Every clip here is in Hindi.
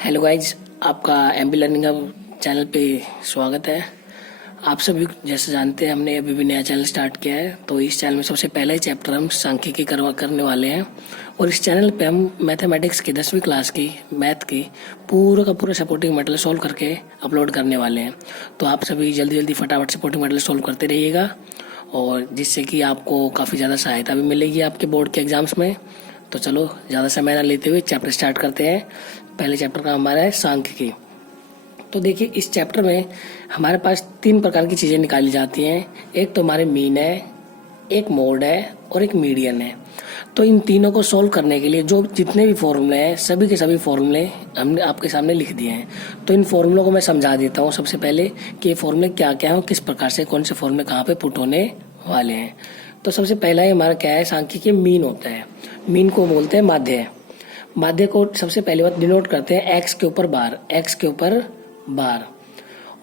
हेलो गाइज, आपका एमबी लर्निंग हब चैनल पे स्वागत है। आप सभी जैसे जानते हैं, हमने अभी भी नया चैनल स्टार्ट किया है। तो इस चैनल में सबसे पहला ही चैप्टर हम सांख्यिकी करने वाले हैं। और इस चैनल पे हम मैथमेटिक्स की 10वीं क्लास की मैथ की पूरा का पूरा सपोर्टिंग मटेरियल सॉल्व करके अपलोड करने वाले हैं। तो आप सभी जल्दी जल्दी फटाफट सपोर्टिंग मटेरियल सॉल्व करते रहिएगा, और जिससे कि आपको काफ़ी ज़्यादा सहायता भी मिलेगी आपके बोर्ड के एग्जाम्स में। तो चलो ज़्यादा समय ना लेते हुए चैप्टर स्टार्ट करते हैं। पहले चैप्टर का हमारा है सांख्यिकी। तो देखिए, इस चैप्टर में हमारे पास 3 प्रकार की चीज़ें निकाली जाती हैं। एक तो हमारे मीन है, एक मोड है और एक मीडियन है। तो इन तीनों को सॉल्व करने के लिए जो जितने भी फॉर्मूले हैं, सभी के सभी फॉर्मूले हमने आपके सामने लिख दिए हैं। तो इन फॉर्मूलों को मैं समझा देता हूँ सबसे पहले कि ये फॉर्मूले क्या क्या हैं और किस प्रकार से कौन से फॉर्मूले कहाँ पे पुट होने वाले हैं। तो सबसे पहला ही हमारा क्या है, सांख्यिकी मीन होता है। मीन को बोलते हैं माध्य। माध्य को सबसे पहली बात डिनोट करते हैं एक्स के ऊपर बार, एक्स के ऊपर बार।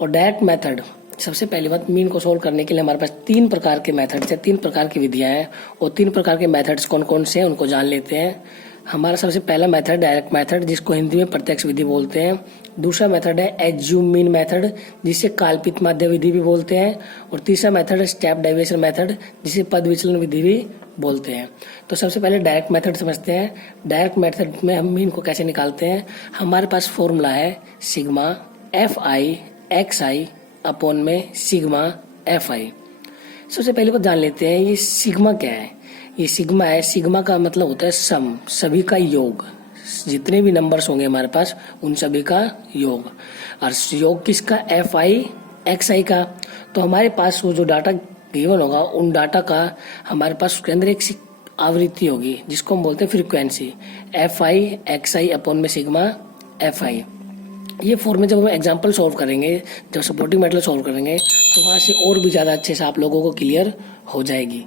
और डायरेक्ट मेथड, सबसे पहली बात मीन को सोल्व करने के लिए हमारे पास 3 प्रकार के मेथड्स हैं, 3 प्रकार की विधियां हैं। और 3 प्रकार के मेथड्स कौन कौन से हैं उनको जान लेते हैं। हमारा सबसे पहला मेथड डायरेक्ट मेथड, जिसको हिंदी में प्रत्यक्ष विधि बोलते हैं। दूसरा मेथड है एज्यूम मीन मेथड, जिसे काल्पित माध्य विधि भी बोलते हैं। और तीसरा मेथड है स्टेप डेविएशन मेथड, जिसे पद विचलन विधि भी बोलते हैं। तो सबसे पहले डायरेक्ट मेथड समझते हैं। डायरेक्ट मेथड में हम मीन को कैसे निकालते हैं। हमारे पास फॉर्मूला है सिग्मा एफ आई एक्स आई अपॉन में सिग्मा एफ आई। सबसे पहले बात जान लेते हैं ये सिग्मा क्या है। ये सिग्मा है, सिग्मा का मतलब होता है सम, सभी का योग। जितने भी नंबर्स होंगे हमारे पास उन सभी का योग। और योग किसका, एफ आई एक्स आई का। तो हमारे पास वो जो डाटा गिवन होगा, उन डाटा का हमारे पास उसके अंदर एक आवृत्ति होगी, जिसको हम बोलते हैं frequency. F I x I upon में सिग्मा एफ आई। ये फॉर्मूले जब हम एग्जाम्पल सॉल्व करेंगे, जब सपोर्टिंग मेथड सॉल्व करेंगे, तो वहाँ से और भी ज़्यादा अच्छे से आप लोगों को क्लियर हो जाएगी।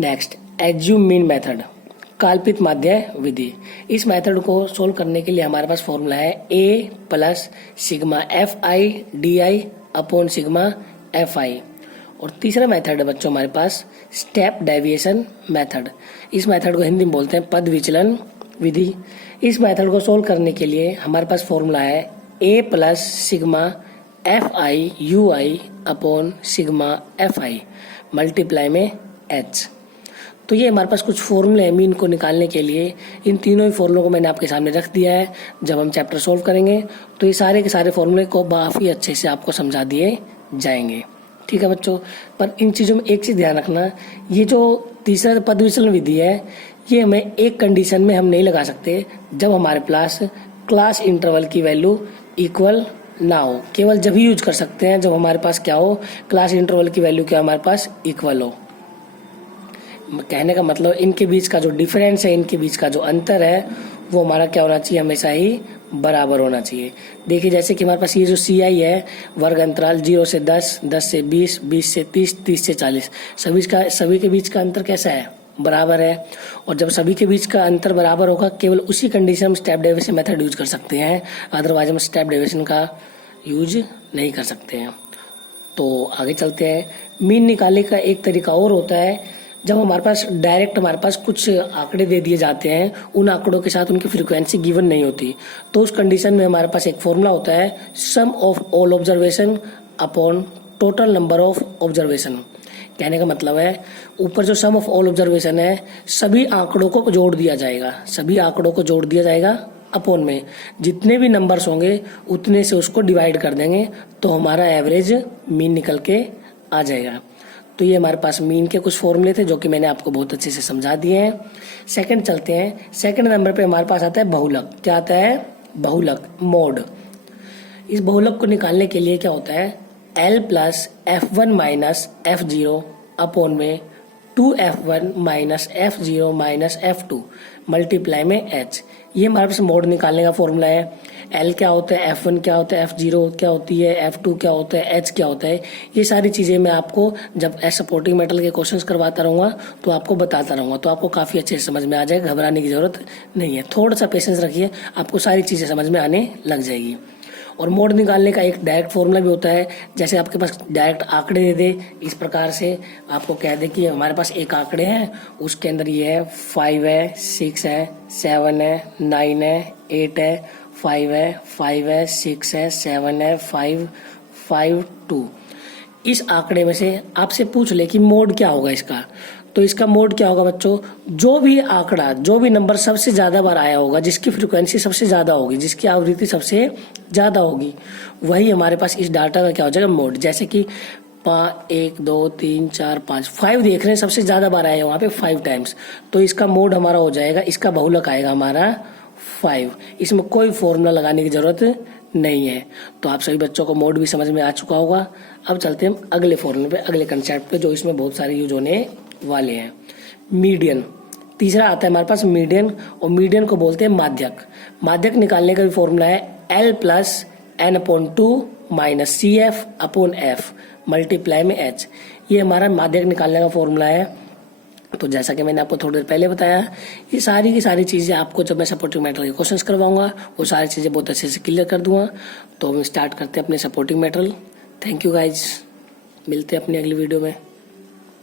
नेक्स्ट, एज्यूम मीन मेथड, काल्पित माध्य विधि। इस मेथड को सोल्व करने के लिए हमारे पास फॉर्मूला है A plus sigma F I D I upon sigma F I. और तीसरा मेथड है बच्चों हमारे पास स्टेप डेविएशन मेथड। इस मेथड को हिंदी में बोलते हैं पद विचलन विधि। इस मेथड को सोल्व करने के लिए हमारे पास फॉर्मूला है A plus sigma F I U I upon sigma F I multiply में एच। तो ये हमारे पास कुछ फॉर्मूले हैं मीन को निकालने के लिए। इन तीनों ही फॉर्मूलों को मैंने आपके सामने रख दिया है। जब हम चैप्टर सॉल्व करेंगे तो ये सारे के सारे फॉर्मूले को काफ़ी अच्छे से आपको समझा दिए जाएंगे। ठीक है बच्चों, पर इन चीज़ों में एक चीज़ ध्यान रखना, ये जो तीसरा पद विचलन विधि है, ये हमें एक कंडीशन में हम नहीं लगा सकते, जब हमारे पास क्लास इंटरवल की वैल्यू इक्वल ना हो। केवल जब ही यूज कर सकते हैं जब हमारे पास क्या हो, क्लास इंटरवल की वैल्यू क्या हमारे पास इक्वल हो। कहने का मतलब इनके बीच का जो डिफरेंस है, इनके बीच का जो अंतर है, वो हमारा क्या होना चाहिए, हमेशा ही बराबर होना चाहिए। देखिए जैसे कि हमारे पास ये जो सी आई है, वर्ग अंतराल 0 से 10, 10 से 20, 20 से 30, 30 से 40, सभी के बीच का अंतर कैसा है, बराबर है। और जब सभी के बीच का अंतर बराबर होगा, केवल उसी कंडीशन में स्टेप डेविएशन मेथड यूज कर सकते हैं, अदरवाइज हम स्टेप डेविएशन का यूज नहीं कर सकते हैं। तो आगे चलते हैं। मीन निकालने का एक तरीका और होता है, जब हमारे पास डायरेक्ट हमारे पास कुछ आंकड़े दे दिए जाते हैं, उन आंकड़ों के साथ उनकी फ्रीक्वेंसी गिवन नहीं होती, तो उस कंडीशन में हमारे पास एक फॉर्मूला होता है sum of all observation upon total number of observation. कहने का मतलब है ऊपर जो सम ऑफ ऑल ऑब्जर्वेशन है, सभी आंकड़ों को जोड़ दिया जाएगा, सभी आंकड़ों को जोड़ दिया जाएगा अपॉन में जितने भी नंबर्स होंगे उतने से उसको डिवाइड कर देंगे, तो हमारा एवरेज मीन निकल के आ जाएगा। तो ये हमारे पास मीन के कुछ फॉर्मूले थे जो कि मैंने आपको बहुत अच्छे से समझा दिए हैं। सेकंड चलते हैं। सेकंड नंबर पे हमारे पास आता है बहुलक। क्या आता है, बहुलक, मोड। इस बहुलक को निकालने के लिए क्या होता है, L plus F1 minus F0 upon में 2F1 minus F0 minus F2 multiply में H। ये हमारे पास मोड निकालने का फॉर्मूला है। L क्या होता है, F1 क्या होता है, F0 क्या होती है, F2 क्या होता है, H क्या होता है। ये सारी चीज़ें मैं आपको जब सपोर्टिंग मेटल के क्वेश्चंस करवाता रहूँगा तो आपको बताता रहूँगा, तो आपको काफ़ी अच्छे से समझ में आ जाएगा। घबराने की ज़रूरत नहीं है, थोड़ा सा पेशेंस रखिए, आपको सारी चीज़ें समझ में आने लग जाएगी। और मोड निकालने का एक डायरेक्ट फॉर्मूला भी होता है। जैसे आपके पास डायरेक्ट आंकड़े दे दे, इस प्रकार से आपको कह दे कि हमारे पास एक आंकड़े हैं, उसके अंदर ये है 5 है, 6 है, 7 है, 9 है, 8 है, 5 है, 5 है, 6 है, 7 है, 5, 5, 2। इस आंकड़े में से आपसे पूछ ले कि मोड क्या होगा इसका, तो इसका मोड क्या होगा बच्चों, जो भी आंकड़ा, जो भी नंबर सबसे ज्यादा बार आया होगा, जिसकी फ्रीक्वेंसी सबसे ज्यादा होगी, जिसकी आवृत्ति सबसे ज्यादा होगी, वही हमारे पास इस डाटा में क्या हो जाएगा, मोड। जैसे कि 1, 2, 3, 4, 5, 5 देख रहे हैं, सबसे ज्यादा बार आया है वहां पे 5 टाइम्स, तो इसका मोड हमारा हो जाएगा, इसका बहुलक आएगा हमारा 5। इसमें कोई फॉर्मूला लगाने की जरूरत नहीं है। तो आप सभी बच्चों को मोड भी समझ में आ चुका होगा। अब चलते हैं हम अगले फॉर्मूले पे, अगले कंसेप्ट पे, जो इसमें बहुत सारे यूज होने वाले हैं। मीडियन, तीसरा आता है हमारे पास मीडियन, और मीडियन को बोलते हैं माध्यक। माध्यक निकालने का भी फॉर्मूला है L + N/2 - CF/F मल्टीप्लाई में H। ये हमारा माध्यक निकालने का फॉर्मूला है। तो जैसा कि मैंने आपको थोड़ी देर पहले बताया, ये सारी की सारी चीज़ें आपको जब मैं सपोर्टिंग मैटेरियल के क्वेश्चंस करवाऊंगा, वो सारी चीज़ें बहुत अच्छे से क्लियर कर दूंगा। तो हम स्टार्ट करते हैं अपने supporting material. Thank you guys, मिलते हैं अपनी अगली वीडियो में।